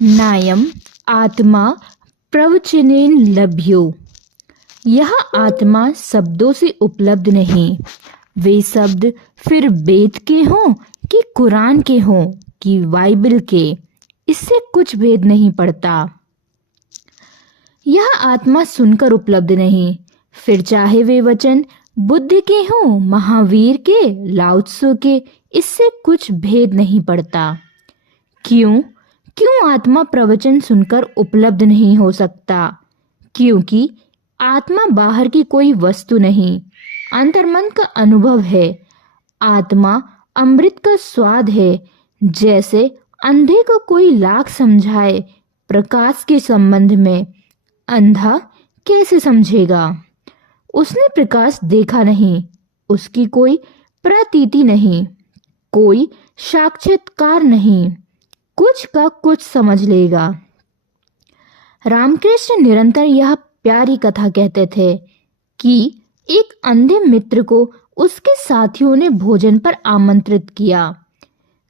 नायम आत्मा प्रवचनेन लभ्यो। यह आत्मा शब्दों से उपलब्ध नहीं। वे शब्द फिर वेद के हों कि कुरान के हों कि बाइबल के, इससे कुछ भेद नहीं पड़ता। यह आत्मा सुनकर उपलब्ध नहीं, फिर चाहे वे वचन बुद्ध के हों, महावीर के, लाओ त्सो के, इससे कुछ भेद नहीं पड़ता। क्यों क्यों आत्मा प्रवचन सुनकर उपलब्ध नहीं हो सकता? क्योंकि आत्मा बाहर की कोई वस्तु नहीं, अंतर्मन का अनुभव है। आत्मा अमृत का स्वाद है। जैसे अंधे को कोई लाख समझाए प्रकाश के संबंध में, अंधा कैसे समझेगा? उसने प्रकाश देखा नहीं, उसकी कोई प्रतीति नहीं, कोई साक्षात्कार नहीं, कुछ का कुछ समझ लेगा। रामकृष्ण निरंतर यह प्यारी कथा कहते थे कि एक अंधे मित्र को उसके साथियों ने भोजन पर आमंत्रित किया।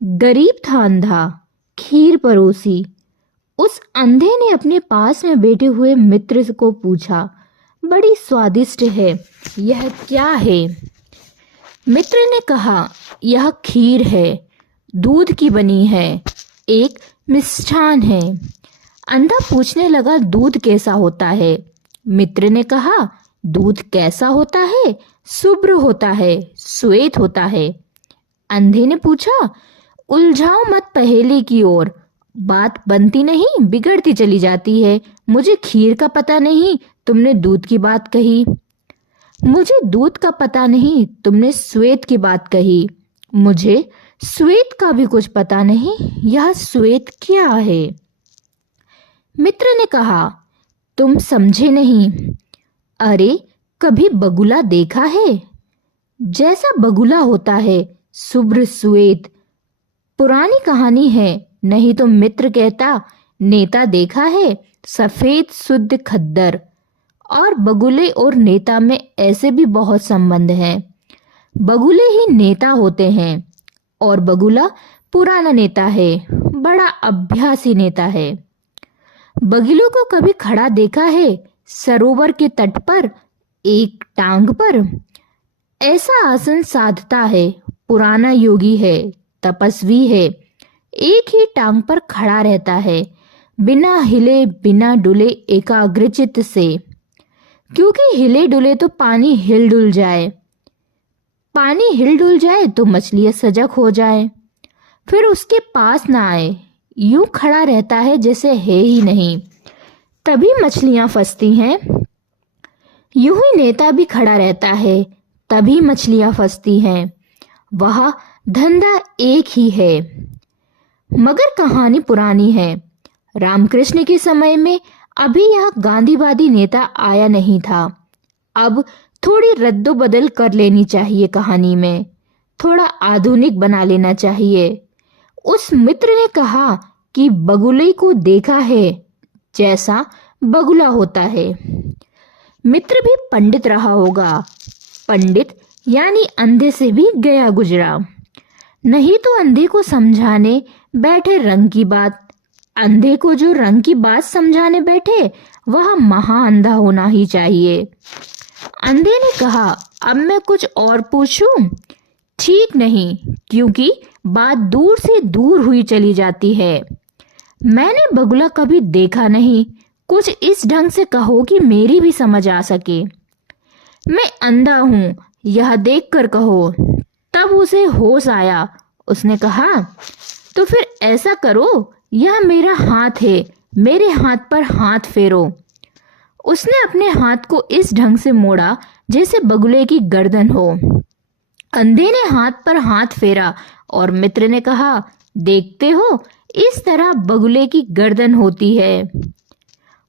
गरीब था अंधा, खीर परोसी। उस अंधे ने अपने पास में बैठे हुए मित्र को पूछा, बड़ी स्वादिष्ट है, यह क्या है? मित्र ने कहा, यह खीर है, दूध की बनी है, एक मिष्ठान है। अंधा पूछने लगा, दूध कैसा होता है? मित्र ने कहा, दूध कैसा होता है? शुभ्र होता है, श्वेत होता है। अंधे ने पूछा, उलझाओ मत पहेली की ओर, बात बनती नहीं बिगड़ती चली जाती है। मुझे खीर का पता नहीं, तुमने दूध की बात कही। मुझे दूध का पता नहीं, तुमने श्वेत की बात कही। मुझे श्वेत का भी कुछ पता नहीं, यह श्वेत क्या है? मित्र ने कहा, तुम समझे नहीं। अरे, कभी बगुला देखा है? जैसा बगुला होता है, शुभ्र श्वेत, पुरानी कहानी है। नहीं तो मित्र कहता, नेता देखा है, सफेद शुद्ध खद्दर। और बगुले और नेता में ऐसे भी बहुत संबंध हैं। बगुले ही नेता होते हैं और बगुला पुराना नेता है, बड़ा अभ्यासी नेता है। बगुलों को कभी खड़ा देखा है सरोवर के तट पर, एक टांग पर? ऐसा आसन साधता है, पुराना योगी है, तपस्वी है, एक ही टांग पर खड़ा रहता है, बिना हिले बिना डुले, एकाग्रचित्त से। क्योंकि हिले डुले तो पानी हिल डुल जाए, पानी हिल डुल जाए तो मछलियां सजग हो जाए, फिर उसके पास ना आए। यूं खड़ा रहता है जैसे है ही नहीं, तभी मछलियां फंसती हैं। यूं ही नेता भी खड़ा रहता है, तभी मछलियां फंसती हैं। वह धंधा एक ही है। मगर कहानी पुरानी है। रामकृष्ण के समय में अभी यह गांधीवादी नेता आया नहीं था। अब थोड़ी रद्दोबदल कर लेनी चाहिए कहानी में, थोड़ा आधुनिक बना लेना चाहिए। उस मित्र ने कहा कि बगुले को देखा है, जैसा बगुला होता है। मित्र भी पंडित रहा होगा, पंडित यानी अंधे से भी गया गुजरा। नहीं तो अंधे को समझाने बैठे रंग की बात, अंधे को जो रंग की बात समझाने बैठे वह महाअंधा होना ही चाहिए। अंधे ने कहा, अब मैं कुछ और पूछूं? ठीक नहीं, क्योंकि बात दूर से दूर हुई चली जाती है। मैंने बगुला कभी देखा नहीं, कुछ इस ढंग से कहो कि मेरी भी समझ आ सके। मैं अंधा हूं, यह देखकर कहो। तब उसे होश आया। उसने कहा, तो फिर ऐसा करो, यह मेरा हाथ है, मेरे हाथ पर हाथ फेरो। उसने अपने हाथ को इस ढंग से मोड़ा जैसे बगुले की गर्दन हो। अंधे ने हाथ पर हाथ फेरा और मित्र ने कहा, देखते हो, इस तरह बगुले की गर्दन होती है।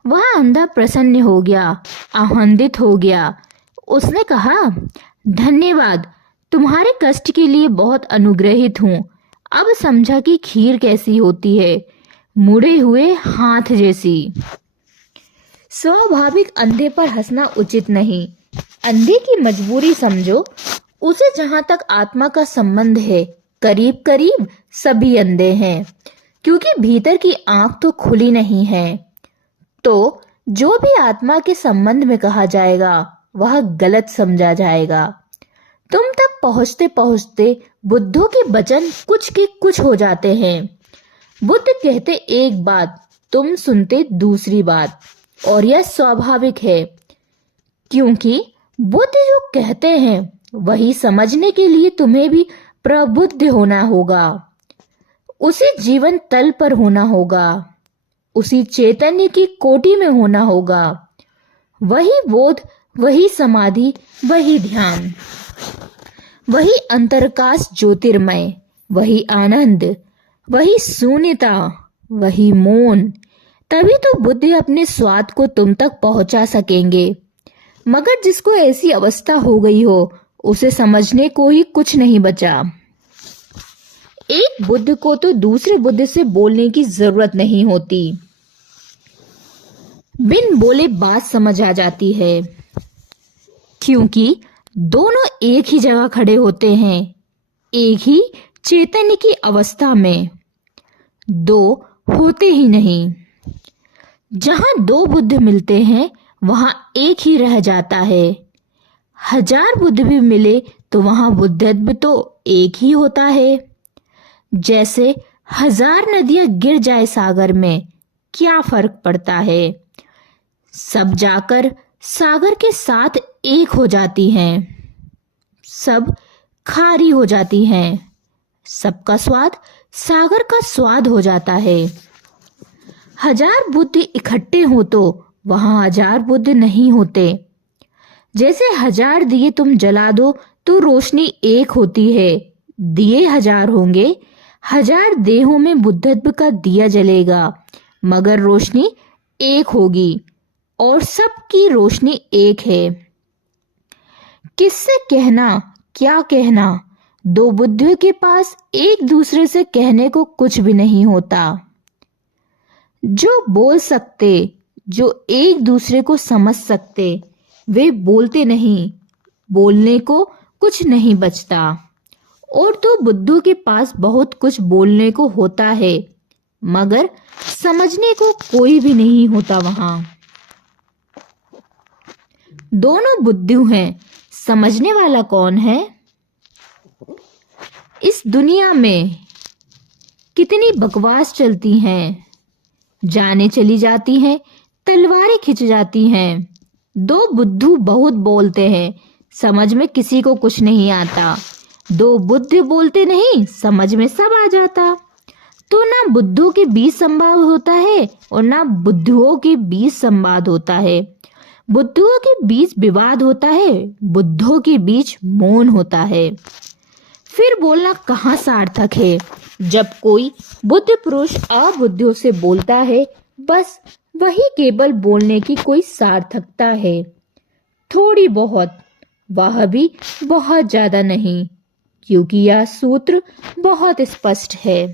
वह अंधा प्रसन्न हो गया, आनंदित हो गया। उसने कहा, धन्यवाद, तुम्हारे कष्ट के लिए बहुत अनुग्रहित हूँ। अब समझा कि खीर कैसी होती है, मुड़े हुए हाथ जैसी। स्वाभाविक अंधे पर हंसना उचित नहीं। अंधे की मजबूरी समझो। उसे जहां तक आत्मा का संबंध है, करीब करीब सभी अंधे हैं, क्योंकि भीतर की आंख तो खुली नहीं है। तो जो भी आत्मा के संबंध में कहा जाएगा वह गलत समझा जाएगा। तुम तक पहुंचते पहुंचते बुद्धों के वचन कुछ के कुछ हो जाते हैं। बुद्ध कहते एक बात, तुम सुनते दूसरी बात, और यह स्वाभाविक है, क्योंकि बुद्ध जो कहते हैं वही समझने के लिए तुम्हें भी प्रबुद्ध होना होगा, उसी जीवन तल पर होना होगा, उसी चैतन्य की कोटि में होना होगा। वही बोध, वही समाधि, वही ध्यान, वही अंतरकाश ज्योतिर्मय, वही आनंद, वही शून्यता, वही मौन। तभी तो बुद्ध अपने स्वाद को तुम तक पहुंचा सकेंगे। मगर जिसको ऐसी अवस्था हो गई हो उसे समझने को ही कुछ नहीं बचा। एक बुद्ध को तो दूसरे बुद्ध से बोलने की जरूरत नहीं होती, बिन बोले बात समझ आ जाती है, क्योंकि दोनों एक ही जगह खड़े होते हैं, एक ही चैतन्य की अवस्था में। दो होते ही नहीं। जहां दो बुद्ध मिलते हैं वहां एक ही रह जाता है। 1000 बुद्ध भी मिले तो वहां बुद्धत्व तो एक ही होता है। जैसे 1000 नदियां गिर जाए सागर में, क्या फर्क पड़ता है? सब जाकर सागर के साथ एक हो जाती हैं, सब खारी हो जाती हैं, सबका स्वाद सागर का स्वाद हो जाता है। 1000 बुद्ध इकट्ठे हो तो वहां 1000 बुद्ध नहीं होते। जैसे 1000 दिए तुम जला दो तो रोशनी एक होती है, दिए 1000 होंगे, 1000 देहों में बुद्धत्व का दिया जलेगा, मगर रोशनी एक होगी और सबकी रोशनी एक है। किससे कहना, क्या कहना? दो बुद्धों के पास एक दूसरे से कहने को कुछ भी नहीं होता। जो बोल सकते, जो एक दूसरे को समझ सकते, वे बोलते नहीं, बोलने को कुछ नहीं बचता। और तो बुद्धों के पास बहुत कुछ बोलने को होता है, मगर समझने को कोई भी नहीं होता वहां। दोनों बुद्धू हैं, समझने वाला कौन है? इस दुनिया में कितनी बकवास चलती हैं, जाने चली जाती हैं, तलवारें खिंच जाती हैं। दो बुद्धू बहुत बोलते हैं, समझ में किसी को कुछ नहीं आता। दो बुद्ध बोलते नहीं, समझ में सब आ जाता। तो ना बुद्धों के बीच संवाद होता है और ना बुद्धुओं के बीच संवाद होता है। बुद्धुओं के बीच विवाद होता है, बुद्धों के बीच मौन होता है। फिर बोलना कहाँ सार्थक है? जब कोई बुद्ध पुरुष अबुद्धों से बोलता है, बस वही केवल बोलने की कोई सार्थकता है, थोड़ी बहुत, वह भी बहुत ज्यादा नहीं, क्योंकि यह सूत्र बहुत स्पष्ट है।